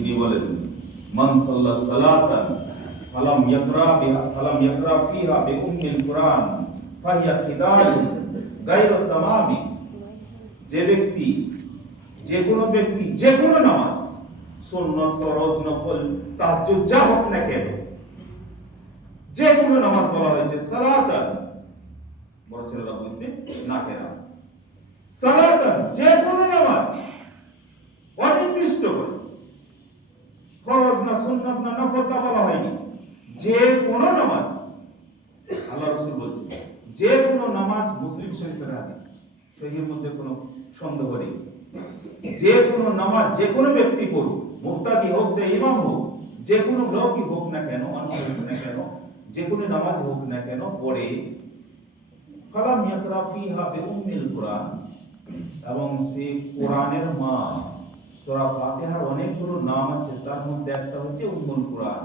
তিনি বলেন, মান সাল্লা সালাতান ফালাম ইয়াকরা ফিহা বিউম্মিল কুরআন ফাহিয়া খিদাজুন গায়রু তামামি। যে কোনো নামাজ, সুন্নত, ফরজ, নফল, তাহাজ্জুদ যা হোক না কেন, যে কোনো নামাজ বলা হয়েছে সালাতান, বড় ছেলেরা বুঝবে না কেন, সালাতান যে কোনো নামাজ, অনির্দিষ্ট করে ফরজ না সুন্নাত না নফল তা বলা হয়নি, যে কোনো নামাজ। আল্লাহ রাসূল বলেছেন যে কোনো নামাজ, মুসলিম শরীফের হাদিস, সহিহের মধ্যে কোনো সন্দেহ নেই। যে কোনো নামাজ যে কোনো ব্যক্তি পড়ুক, মুক্তাদি হোক যে ইমাম হোক, যে কোনো লোকই হোক না কেন, মানুষ হোক না কেন, যে কোনো নামাজ হোক না কেন, পড়ে ফালাম ইয়াকরা ফিহা বিউম্মিল কুরআন, এবং সে কোরআনের মা। সূরা ফাতিহার অনেকগুলো নাম আছে, তার মধ্যে একটা হচ্ছে উম্মুল কুরআন।